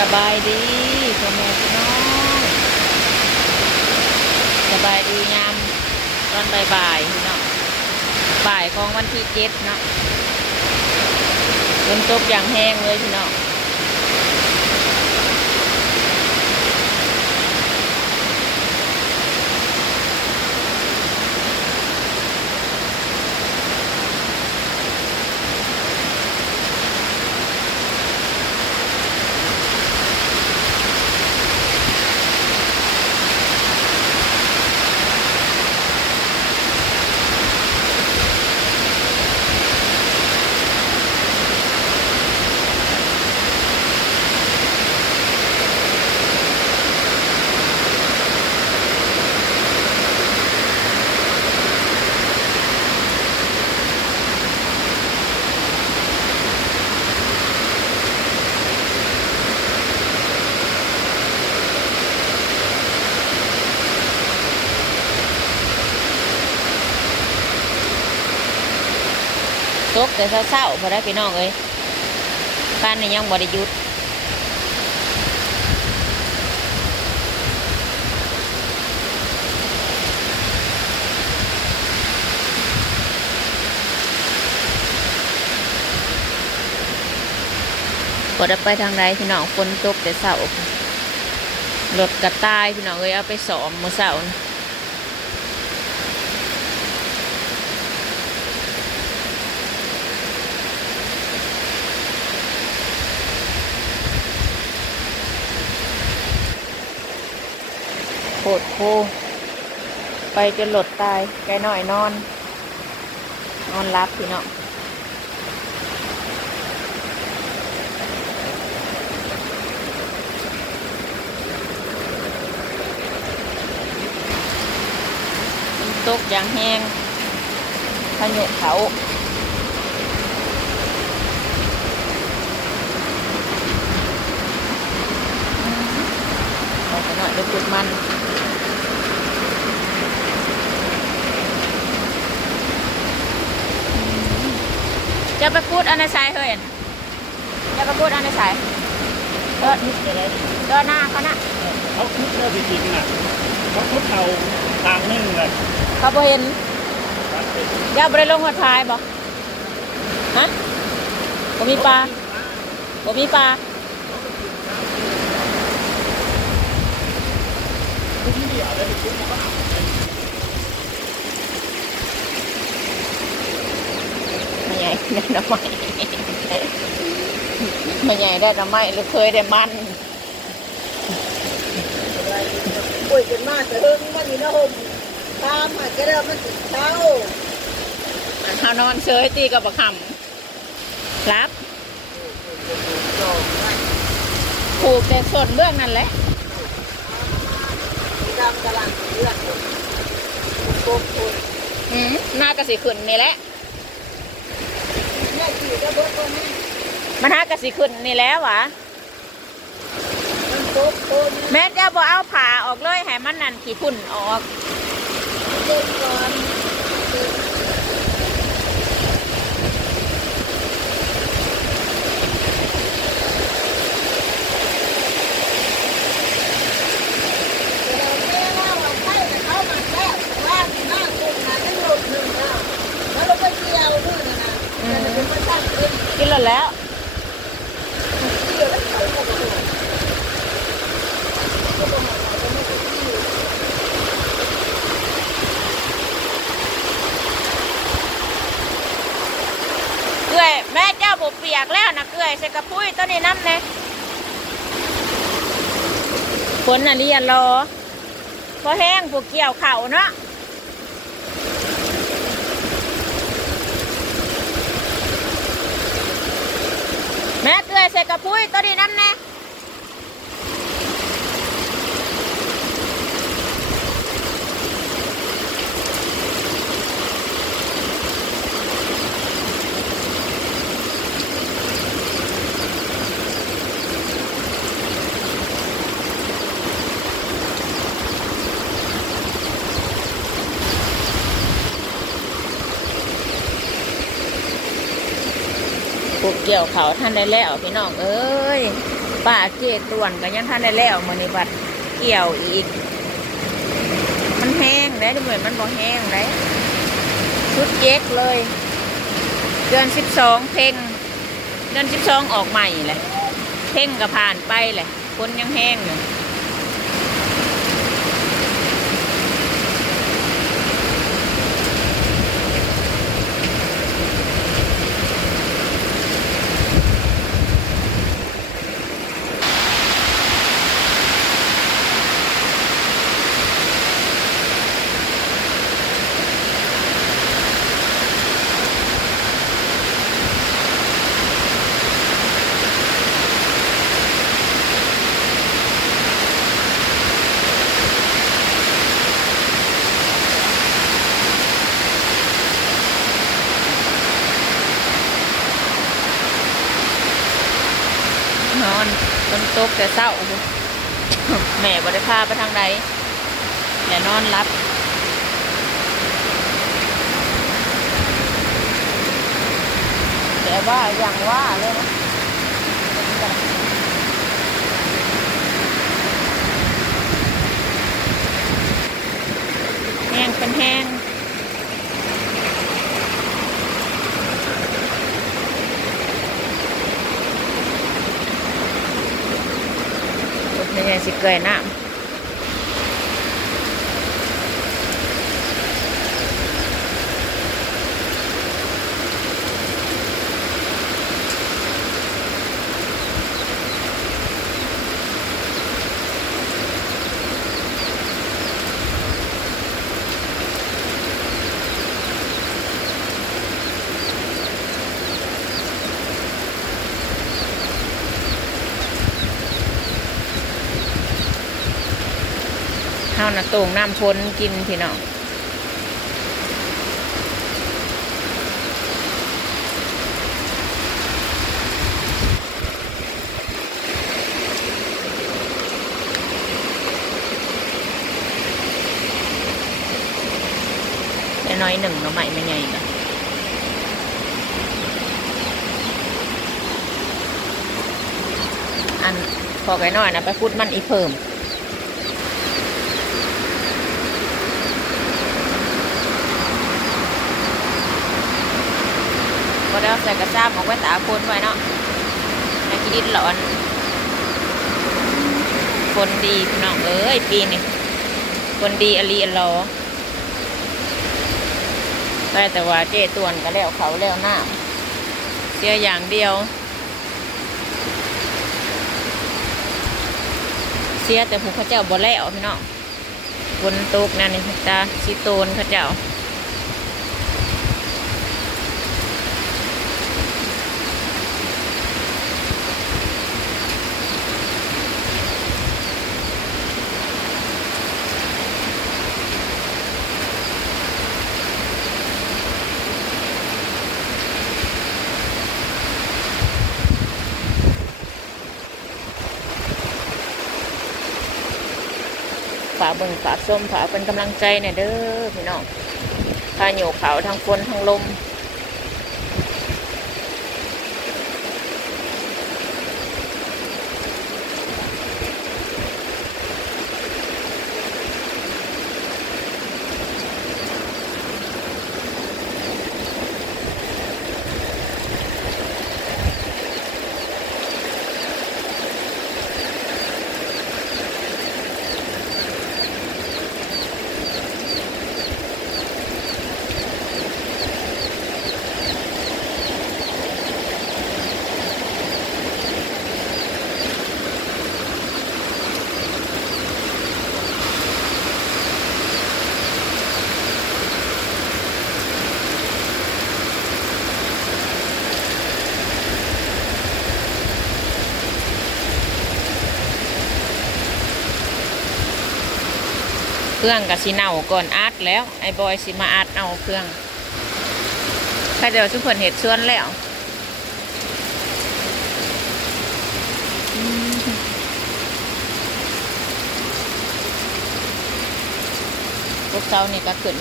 สบายดีพ่อแม่พี่น้องสบายดียามตอนบ่ายๆพี่น้องบ่ายของวันที่เจ็ดเนาะฝนตกอย่างแห้งเลยพี่น้อง ตกแต่เศร้าๆพอได้พี่น้องเอ้ยบ้านนี้ยังบริยุทธ์พอได้ไปทางใดพี่น้องฝนตกแต่เศร้ารถกระต่ายพี่น้องเอ้ยเอาไปสอมมือเสาร์นี่ โคตรโคไปจนหลดตาย ไกหน่อยนอน นอนรับพี่น้องตกอย่างแห้งพายุเขาออกไปหน่อยเดี๋ยวจุดมัน จะไปพูด อันในสายเฮ้ยจะไปพูดอันในสายเออทุบอะไรเดินหน้าเขานะเขาทุบเนื้อจริงๆน่ะเขาทุบเอาทางนึ่งเลยเขาบอเห็นย่าบริลงหัดพายบอกฮะบ่มีปลาบ่มีปลาทุบที่เดียวเลยทุบมาบ้าง ไม่ ใหญ่ได้น้ำไม้ไม่ใหญ่ได้น้ำไม้หรือเคยได้มันป่วยจนมากแต่เฮิงมันอยู่ในห่มตามมาจะได้มันติดเท้าเขานอนเฉยตีกับบักหำรับผูกแต่ส่วนเบื้องนั่นแหละดำกำลังเลือดโคตรโคตรอืมน่ากระสีขึ้นนี่แหละ ก็เบิดตัวนี้มันหากระสีขึ้นนี่แล้วหวะมันโคตรโคตรแม่เจ้าบอเอาผ่าออกเลยให้มันนั่นขี้ขุ่นออกเต็มก่อนกินแล้วแล้ว เกลือยแม่ เปียกแล้วนะเกลือยใส่กระพุ้ยต้นนี้น้ำเลยฝนน่ะเรียนรอพอแห้งพวกเกี่ยวเข่าเนาะแม่เกลือยใส่กระพุ้ยต้นนี้น้ำเน่พ วกเกี่ยวเขาท่านได้แล้วพี่น้องเอ้ยป้าเกตตวนกันยังท่านได้แล้วมื้อนี้บัดเกี่ยวอีก มันแห้งได้ดูเหมือนมันบ่แห้งได้ชุดเย็กเลย เดือนสิบสองเพ่งเดือนสิบสองออกใหม่เลยเพ่งก็ผ่านไปเลยคนยังแห้งอยู่ อนบนโต๊ะแต่เศร้าแม่บริพาไปทางใดแต่นอนรับแต่ว่าอย่างว่าเลยนะแห้งเป็นแห้ง นี่ไงสิ เกยน้ำ น่ะต่งน้ำพ้นกินพี่น้องแต่น้อยหนึ่งเนาะใหม่ไม่ไงนอันพอไกน้อยนะไปพูดมันอีเพิ่ม ก็ได้เอาใส่กระซ้ำออกไว้ตาคนไว้เนาะในกิดินหลอน คนดีพี่น้องเอ้ยปีนี้คนดีอลีอลอได้แต่ว่าเจตวนก็แล้วเขาแล้วหน้าเสียอย่างเดียว เสียแต่ผู้เขาเจ้าบ่แล้วพี่น้องบนตุกนั่นนี่ตาชิโตนเขาเจ้า เบิ่งฝากส้มฝากเป็นกำลังใจเนี่ยเด้อพี่น้องพายุเขาทางฝนทางลม เครื่องกับสีเน่าก่อนอัดแล้ว ไอ้บอยสิมาอัดเอาเครื่องถ้าเดี๋ยวชุกคนเห็ดชวนแล้วอืมพวกเจ้านี่ก็ขึ้น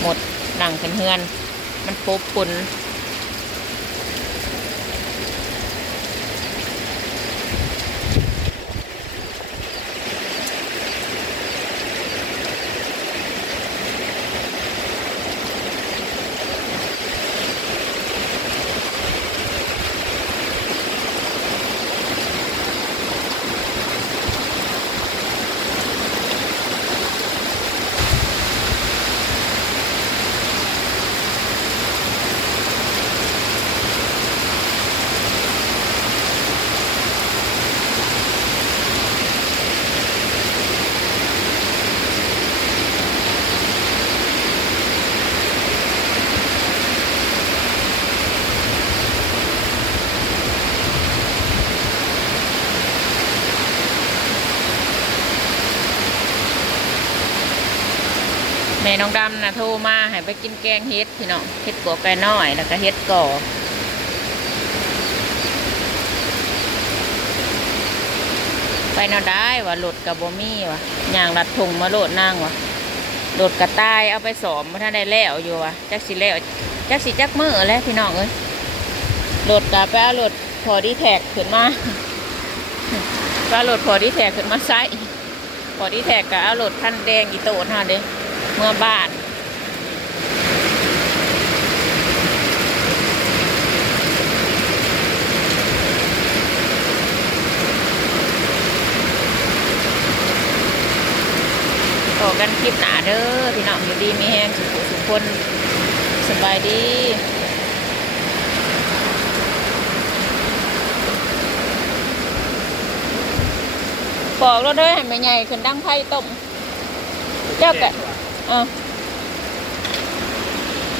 หมดหนังเป็นเฮือน มันปุ๊บปุ่น ม่น้องดำนะโทรมาให้ไปกินแกงเฮ็ดพี่น้องเฮ็ดกัวไก่น้อยแล้วก็เฮ็ดก่อไปนาได้ว่ารถกับบมี่ว่ะย่างรัดถุงมาโลดนั่งว่ะรถกระต่ายเอาไปสอมมาท่านได้แล้วอยู่วะจักสิแล้วจักสิจักมือแล้วพี่น้องเอ้ยรถกะไปเอารถพอดีแท็กขึ้นมาก็เอารถพอดีแท็กขึ้นมาใส่พอดีแท็กกะเอารถคันแดงอีโต้ท่าเด้ เมื่อบ้านต่อกันคลิปหนาเด้อพี่น้องอยู่ดีมีแห้งสุขสุขคนสบายดีปอกแล้วเด้อให้แม่ใหญ่ขึ้นดังไพ่ต้มเจ้าแกะ เออ